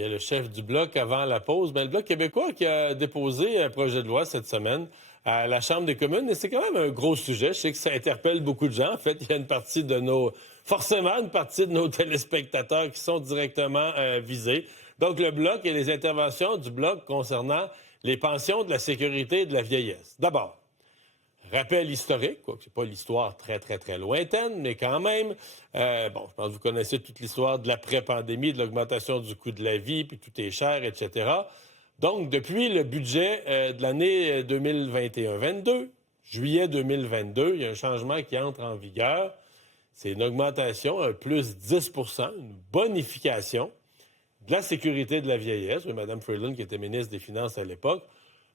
y a le chef du Bloc avant la pause. Le Bloc québécois qui a déposé un projet de loi cette semaine à la Chambre des communes. Et c'est quand même un gros sujet. Je sais que ça interpelle beaucoup de gens. En fait, il y a forcément une partie de nos téléspectateurs qui sont directement visés. Donc, le Bloc et les interventions du Bloc concernant les pensions de la sécurité et de la vieillesse. D'abord, rappel historique, quoique c'est pas l'histoire très, très, très lointaine, mais quand même, je pense que vous connaissez toute l'histoire de l'après-pandémie, de l'augmentation du coût de la vie, puis tout est cher, etc. Donc, depuis le budget de l'année 2021-22, juillet 2022, il y a un changement qui entre en vigueur. C'est une augmentation, un plus 10 une bonification de la sécurité de la vieillesse. Oui, Mme Freeland, qui était ministre des Finances à l'époque,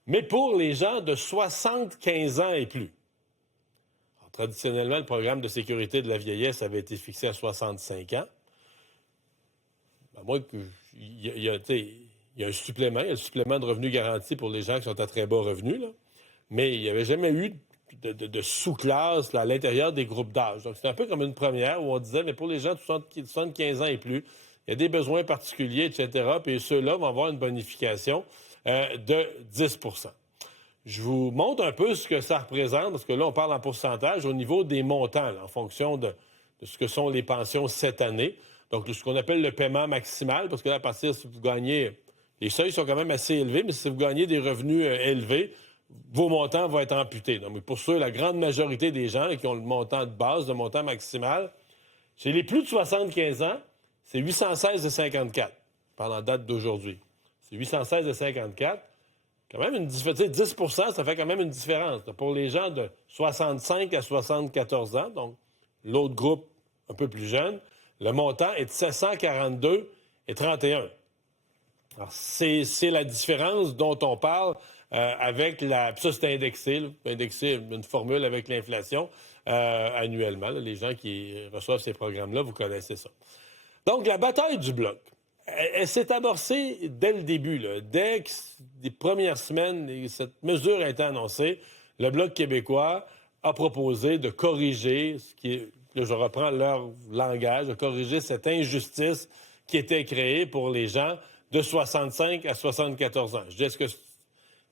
mais pour les gens de 75 ans et plus. Alors, traditionnellement, le programme de sécurité de la vieillesse avait été fixé à 65 ans. Il y a un supplément, il y a le supplément de revenu garanti pour les gens qui sont à très bas revenus, là. Mais il n'y avait jamais eu de sous-classe là, à l'intérieur des groupes d'âge. Donc, c'est un peu comme une première où on disait, mais pour les gens de 75 ans et plus, il y a des besoins particuliers, etc., puis ceux-là vont avoir une bonification de 10 Je vous montre un peu ce que ça représente, parce que là, on parle en pourcentage au niveau des montants, là, en fonction de ce que sont les pensions cette année. Donc, ce qu'on appelle le paiement maximal, parce que là, à partir, si vous gagnez, les seuils sont quand même assez élevés, mais si vous gagnez des revenus élevés, vos montants vont être amputés. Donc, pour ceux, la grande majorité des gens là, qui ont le montant de base, le montant maximal, chez les plus de 75 ans, c'est 816,54 par la date d'aujourd'hui. C'est 816,54. Quand même une différence. 10 ça fait quand même une différence. Pour les gens de 65 à 74 ans, donc l'autre groupe un peu plus jeune, le montant est de 742,31. Alors, c'est la différence dont on parle avec la... Ça, c'est indexé, une formule avec l'inflation annuellement. Là, les gens qui reçoivent ces programmes-là, vous connaissez ça. Donc, la bataille du Bloc, elle s'est amorcée dès le début. Là. Dès que les premières semaines, cette mesure a été annoncée, le Bloc québécois a proposé de corriger, ce qui est, là, je reprends leur langage, de corriger cette injustice qui était créée pour les gens de 65 à 74 ans. Je dis, est-ce que c'est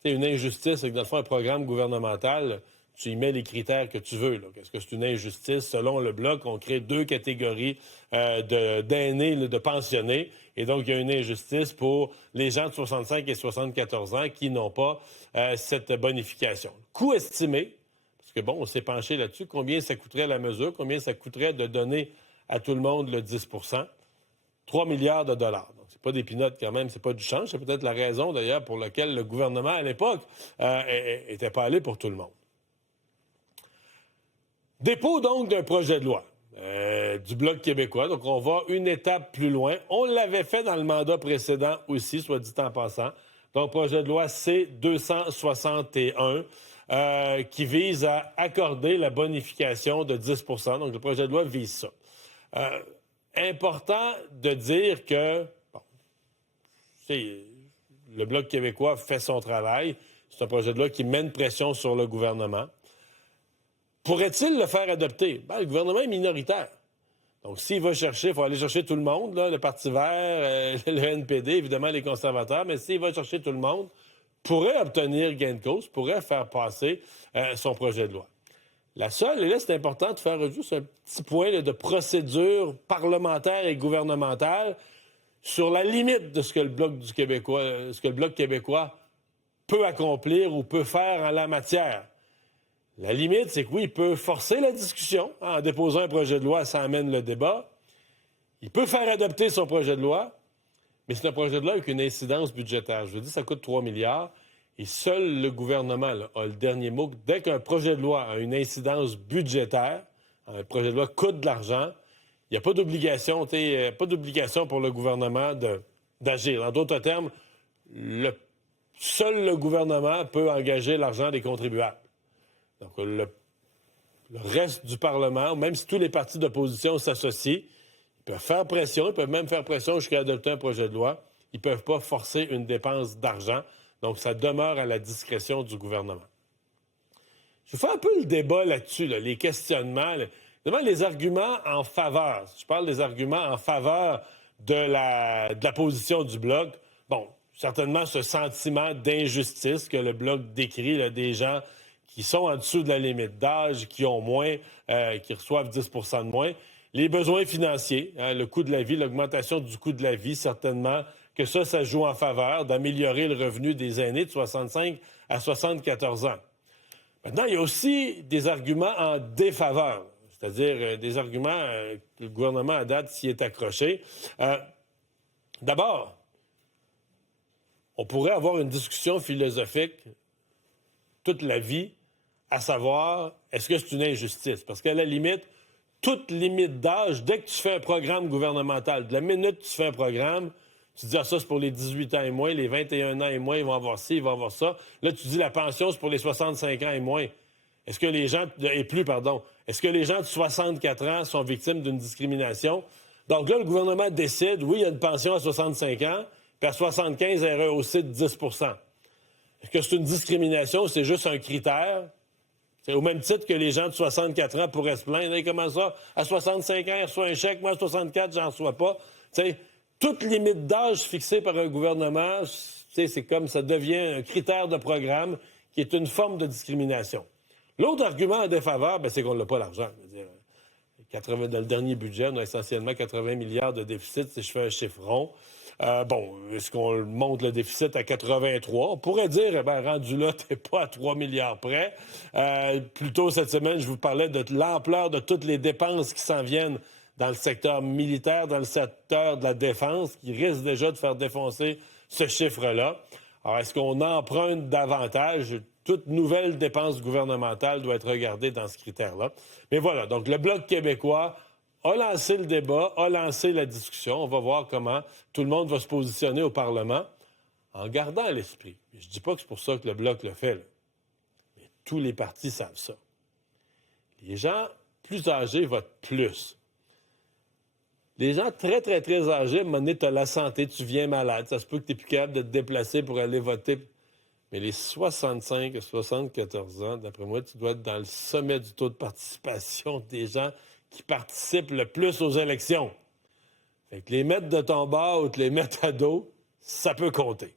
une injustice? C'est que dans le fond, un programme gouvernemental, tu y mets les critères que tu veux. Est-ce que c'est une injustice? Selon le Bloc, on crée deux catégories d'aînés, de pensionnés. Et donc, il y a une injustice pour les gens de 65 et 74 ans qui n'ont pas cette bonification. Coût estimé, parce que on s'est penché là-dessus, combien ça coûterait la mesure, combien ça coûterait de donner à tout le monde le 10 3 milliards de dollars. Donc, c'est pas des pinottes quand même, c'est pas du change. C'est peut-être la raison, d'ailleurs, pour laquelle le gouvernement, à l'époque, n'était pas allé pour tout le monde. Dépôt, donc, d'un projet de loi du Bloc québécois. Donc, on va une étape plus loin. On l'avait fait dans le mandat précédent aussi, soit dit en passant. Donc, projet de loi C-261 qui vise à accorder la bonification de 10 Donc, le projet de loi vise ça. Important de dire que le Bloc québécois fait son travail. C'est un projet de loi qui met une pression sur le gouvernement. Pourrait-il le faire adopter? Le gouvernement est minoritaire. Donc, s'il va chercher, il faut aller chercher tout le monde, là, le Parti vert, le NPD, évidemment les conservateurs, mais s'il va chercher tout le monde, pourrait obtenir gain de cause, pourrait faire passer son projet de loi. La seule, et là, c'est important de faire juste un petit point là, de procédure parlementaire et gouvernementale sur la limite de ce que le Bloc québécois peut accomplir ou peut faire en la matière. La limite, c'est que oui, il peut forcer la discussion en déposant un projet de loi, ça amène le débat. Il peut faire adopter son projet de loi, mais c'est un projet de loi avec une incidence budgétaire. Je veux dire, ça coûte 3 milliards et seul le gouvernement là, a le dernier mot. Dès qu'un projet de loi a une incidence budgétaire, un projet de loi coûte de l'argent, il n'y a pas d'obligation, pour le gouvernement d'agir. En d'autres termes, seul le gouvernement peut engager l'argent des contribuables. Donc, le reste du Parlement, même si tous les partis d'opposition s'associent, ils peuvent faire pression, ils peuvent même faire pression jusqu'à adopter un projet de loi. Ils ne peuvent pas forcer une dépense d'argent. Donc, ça demeure à la discrétion du gouvernement. Je fais un peu le débat là-dessus, là, les questionnements, les arguments en faveur. Je parle des arguments en faveur de la position du Bloc. Bon, certainement ce sentiment d'injustice que le Bloc décrit, là, des gens qui sont en dessous de la limite d'âge, qui ont moins, qui reçoivent 10 de moins. Les besoins financiers, hein, le coût de la vie, l'augmentation du coût de la vie, certainement que ça joue en faveur d'améliorer le revenu des aînés de 65 à 74 ans. Maintenant, il y a aussi des arguments en défaveur, c'est-à-dire des arguments que le gouvernement, à date, s'y est accroché. D'abord, on pourrait avoir une discussion philosophique toute la vie, à savoir, est-ce que c'est une injustice? Parce qu'à la limite, toute limite d'âge, dès que tu fais un programme gouvernemental, de la minute que tu fais un programme, tu dis, ah, ça, c'est pour les 18 ans et moins, les 21 ans et moins, ils vont avoir ci, ils vont avoir ça. Là, tu dis, la pension, c'est pour les 65 ans et moins. Est-ce que les gens, et plus, pardon, est-ce que les gens de 64 ans sont victimes d'une discrimination? Donc là, le gouvernement décide, oui, il y a une pension à 65 ans, puis à 75, elle est rehaussée de 10 Est-ce que c'est une discrimination ou c'est juste un critère? C'est au même titre que les gens de 64 ans pourraient se plaindre. Hey, comment ça? À 65 ans, il reçoit un chèque. Moi, à 64, j'en reçois pas. T'sais, toute limite d'âge fixée par un gouvernement, c'est comme ça devient un critère de programme qui est une forme de discrimination. L'autre argument en défaveur, c'est qu'on n'a pas l'argent. Dans le dernier budget, on a essentiellement 80 milliards de déficit, si je fais un chiffre rond. Est-ce qu'on monte le déficit à 83? On pourrait dire, rendu là, t'es pas à 3 milliards près. Plus tôt cette semaine, je vous parlais de l'ampleur de toutes les dépenses qui s'en viennent dans le secteur militaire, dans le secteur de la défense, qui risque déjà de faire défoncer ce chiffre-là. Alors, est-ce qu'on emprunte davantage? Toute nouvelle dépense gouvernementale doit être regardée dans ce critère-là. Mais voilà, donc le Bloc québécois a lancé le débat, a lancé la discussion. On va voir comment tout le monde va se positionner au Parlement en gardant à l'esprit. Je ne dis pas que c'est pour ça que le Bloc le fait, là. Mais tous les partis savent ça. Les gens plus âgés votent plus. Les gens très, très, très âgés, à un moment donné, tu as la santé, tu viens malade. Ça se peut que tu n'es plus capable de te déplacer pour aller voter. Mais les 65 à 74 ans, d'après moi, tu dois être dans le sommet du taux de participation des gens qui participent le plus aux élections. Fait que les mettre de ton bord ou te les mettre à dos, ça peut compter.